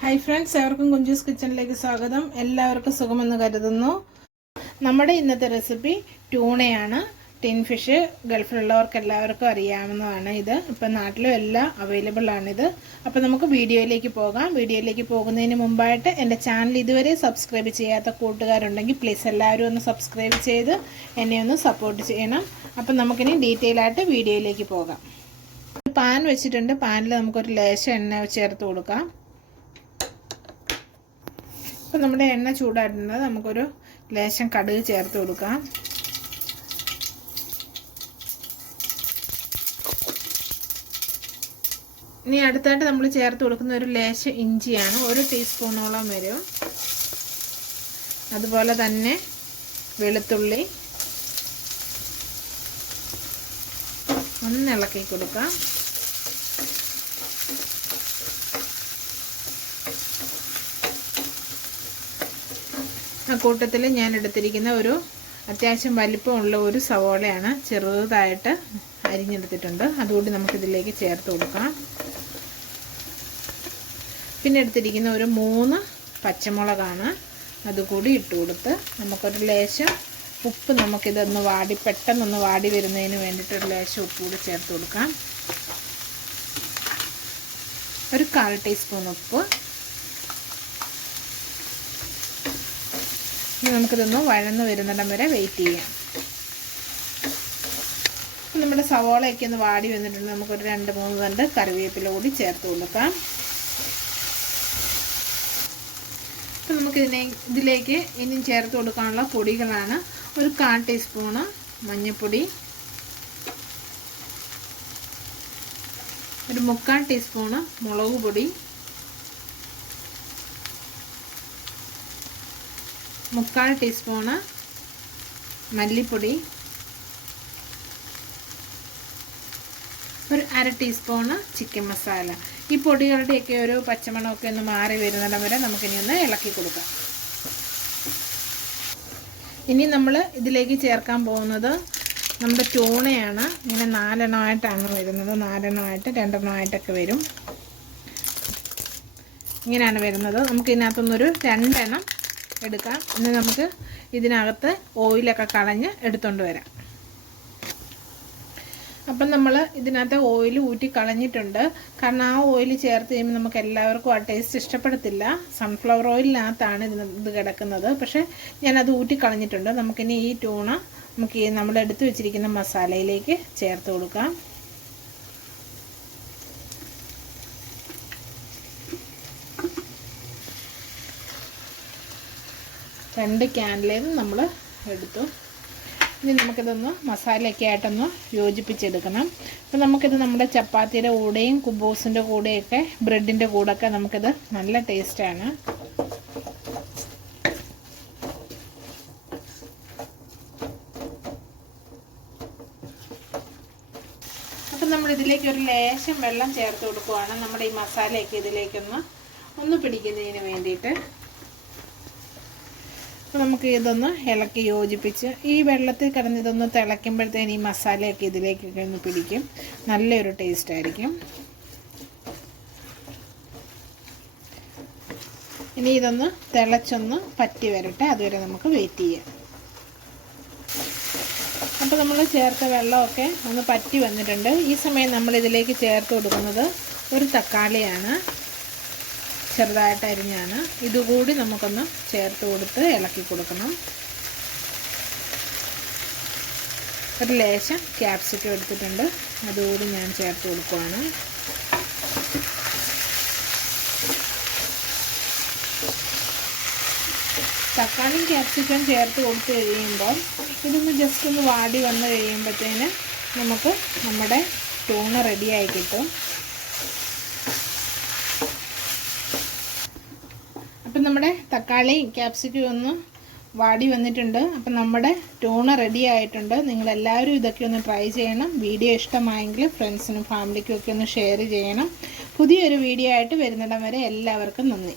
Hi friends എവർക്കും Kunjus കിച്ചണിലേക്ക് സ്വാഗതം. എല്ലാവർക്കും സുഖമെന്ന് കരുതുന്നു. നമ്മുടെ ഇന്നത്തെ റെസിപ്പി ട്യൂണയാണ് ടിൻ ഫിഷ് ഗൾഫിലുള്ളവർക്ക് എല്ലാവർക്കും അറിയാവുന്നതാണ് ഇത്. ഇപ്പം നാട്ടിലും എല്ലാം അവൈലബിൾ ആണിത്. അപ്പോൾ നമുക്ക് വീഡിയോയിലേക്ക് പോകാം. വീഡിയോയിലേക്ക് പോകുന്നതിന് മുമ്പായിട്ട് എന്റെ ചാനൽ ഇതുവരെ സബ്സ്ക്രൈബ് ചെയ്യാത്ത കൂട്ടുകാരുണ്ടെങ്കിൽ പ്ലീസ് എല്ലാവരും ഒന്ന് സബ്സ്ക്രൈബ് ചെയ്ത് എന്നെ ഒന്ന് സപ്പോർട്ട് ചെയ്യണം. അപ്പം നമുക്കിനി ഡീറ്റെയിൽ ആയിട്ട് വീഡിയോയിലേക്ക് പോകാം. പാൻ വെച്ചിട്ടുണ്ട്. പാനിൽ നമുക്കൊരു ലേശം എണ്ണ ചേർത്ത് കൊടുക്കാം. ഇപ്പം നമ്മുടെ എണ്ണ ചൂടായിട്ടുണ്ട് നമുക്കൊരു ലേശം കടുക് ചേർത്ത് കൊടുക്കാം. ഇനി അടുത്തായിട്ട് നമ്മൾ ചേർത്ത് കൊടുക്കുന്ന ഒരു ലേശം ഇഞ്ചിയാണ്. ഒരു ടീസ്പൂണോളം വരും. അതുപോലെ തന്നെ വെളുത്തുള്ളി. ഒന്ന് ഇളക്കി കൊടുക്കാം. കൂട്ടത്തിൽ ഞാൻ എടുത്തിരിക്കുന്ന ഒരു അത്യാവശ്യം വലിപ്പമുള്ള ഒരു സവോളയാണ് ചെറുതായിട്ട് അരിഞ്ഞെടുത്തിട്ടുണ്ട്. അതുകൂടി നമുക്കിതിലേക്ക് ചേർത്ത് കൊടുക്കാം പിന്നെ എടുത്തിരിക്കുന്ന ഒരു മൂന്ന് പച്ചമുളകാണ്. അതുകൂടി ഇട്ട് കൊടുത്ത് നമുക്കൊരു ലേശം ഉപ്പ് നമുക്കിതൊന്ന് വാടി പെട്ടെന്നൊന്ന് വാടി വരുന്നതിന് വേണ്ടിയിട്ടൊരു ലേശം ഉപ്പ് കൂടി ചേർത്ത് കൊടുക്കാം. ഒരു കാൽ ടീസ്പൂൺ ഉപ്പ്. നമുക്കിതൊന്ന് വഴന്ന് വരുന്നിടം വരെ വെയിറ്റ് ചെയ്യാം. നമ്മുടെ സവോളയൊക്കെ ഒന്ന് വാടി വന്നിട്ടുണ്ട്. നമുക്കൊരു രണ്ട് മൂന്ന് തണ്ട് കറിവേപ്പില കൂടി ചേർത്ത് കൊടുക്കാം. അപ്പം നമുക്കിതിനെ ഇതിലേക്ക് ഇനിയും ചേർത്ത് കൊടുക്കാനുള്ള പൊടികളാണ് ഒരു കാൽ ടീസ്പൂണ് മഞ്ഞൾപ്പൊടി ഒരു മുക്കാൽ ടീസ്പൂണ് മുളക് പൊടി മുക്കാൽ ടീസ്പൂണ് മല്ലിപ്പൊടി. ഒരു അര ടീസ്പൂണ് ചിക്കൻ മസാല. ഈ പൊടികളുടെയൊക്കെ ഒരു പച്ചമണമൊക്കെ ഒന്ന് മാറി വരുന്നിടം വരെ നമുക്കിനി ഒന്ന് ഇളക്കി കൊടുക്കാം. ഇനി നമ്മൾ ഇതിലേക്ക് ചേർക്കാൻ പോകുന്നത് നമ്മുടെ ചൂണയാണ്. ഇങ്ങനെ നാലെണ്ണമായിട്ടാണ് വരുന്നത്. നാലെണ്ണമായിട്ട് രണ്ടെണ്ണമായിട്ടൊക്കെ വരും. ഇങ്ങനെയാണ് വരുന്നത്. നമുക്ക് ഇതിനകത്തുനിന്നൊരു രണ്ടെണ്ണം എടുക്കാം. ഇന്ന് നമുക്ക് ഇതിനകത്ത് ഓയിലൊക്കെ കളഞ്ഞ് എടുത്തുകൊണ്ട് വരാം. അപ്പം നമ്മൾ ഇതിനകത്ത് ഓയിൽ ഊറ്റി കളഞ്ഞിട്ടുണ്ട്. കാരണം ആ ഓയിൽ ചേർത്ത് കഴിയുമ്പോൾ നമുക്ക് എല്ലാവർക്കും ആ ടേസ്റ്റ് ഇഷ്ടപ്പെടത്തില്ല. സൺഫ്ലവർ ഓയിലിനകത്താണ് ഇതിന് ഇത് കിടക്കുന്നത്. പക്ഷേ ഞാനത് ഊറ്റി കളഞ്ഞിട്ടുണ്ട്. നമുക്കിനി ഈ ട്യൂണ നമുക്ക് നമ്മൾ എടുത്തു വെച്ചിരിക്കുന്ന മസാലയിലേക്ക് ചേർത്ത് കൊടുക്കാം. രണ്ട് ക്യാൻഡിലേന്ന് നമ്മൾ എടുത്തു. ഇനി നമുക്കിതൊന്ന് മസാലയൊക്കെ ആയിട്ടൊന്ന് യോജിപ്പിച്ചെടുക്കണം. അപ്പം നമുക്കിത് നമ്മുടെ ചപ്പാത്തിയുടെ കൂടെയും കുബൂസിന്റെ കൂടെയൊക്കെ ബ്രെഡിന്റെ കൂടെയൊക്കെ നമുക്കിത് നല്ല ടേസ്റ്റാണ്. അപ്പം നമ്മൾ ഇതിലേക്ക് ഒരു ലേശം വെള്ളം ചേർത്ത് കൊടുക്കുവാണ്. നമ്മുടെ ഈ മസാലയൊക്കെ ഇതിലേക്കൊന്ന് ഒന്ന് പിടിക്കുന്നതിന് വേണ്ടിയിട്ട്. അപ്പോൾ നമുക്ക് ഇതൊന്ന് ഇളക്കി യോജിപ്പിച്ച് ഈ വെള്ളത്തിൽ കിടന്ന് ഇതൊന്ന് തിളയ്ക്കുമ്പോഴത്തേന് ഈ മസാലയൊക്കെ ഇതിലേക്കൊക്കെ ഒന്ന് പിടിക്കും. നല്ലൊരു ടേസ്റ്റ് ആയിരിക്കും. ഇനി ഇതൊന്ന് തിളച്ചൊന്ന് പറ്റി വരട്ടെ അതുവരെ നമുക്ക് വെയിറ്റ് ചെയ്യാം. അപ്പോൾ നമ്മൾ ചേർത്ത വെള്ളമൊക്കെ ഒന്ന് പറ്റി വന്നിട്ടുണ്ട്. ഈ സമയം നമ്മൾ ഇതിലേക്ക് ചേർത്ത് കൊടുക്കുന്നത് ഒരു തക്കാളിയാണ്. ചെറുതായിട്ട് അരിഞ്ഞാണ്. ഇതുകൂടി നമുക്കൊന്ന് ചേർത്ത് കൊടുത്ത് ഇളക്കി കൊടുക്കണം. ഒരു ലേശം ക്യാപ്സിക്കം എടുത്തിട്ടുണ്ട്. അതുകൂടി ഞാൻ ചേർത്ത് കൊടുക്കുവാണ്. തക്കാളിയും ക്യാപ്സിക്കം ചേർത്ത് കൊടുത്ത് കഴിയുമ്പോൾ ഇതൊന്ന് ജസ്റ്റ് ഒന്ന് വാടി വന്ന് കഴിയുമ്പോഴത്തേന് നമുക്ക് നമ്മുടെ ടൂണ റെഡിയായി കിട്ടും. അപ്പം നമ്മുടെ തക്കാളി ക്യാപ്സിക്കം ഒന്ന് വാടി വന്നിട്ടുണ്ട്. അപ്പം നമ്മുടെ ട്യൂണ റെഡി ആയിട്ടുണ്ട്. നിങ്ങളെല്ലാവരും ഇതൊക്കെ ഒന്ന് ട്രൈ ചെയ്യണം. വീഡിയോ ഇഷ്ടമായെങ്കിൽ ഫ്രണ്ട്സിനും ഫാമിലിക്കും ഒക്കെ ഒന്ന് ഷെയർ ചെയ്യണം. പുതിയൊരു വീഡിയോ ആയിട്ട് വരുന്നിടം വരെ എല്ലാവർക്കും നന്ദി.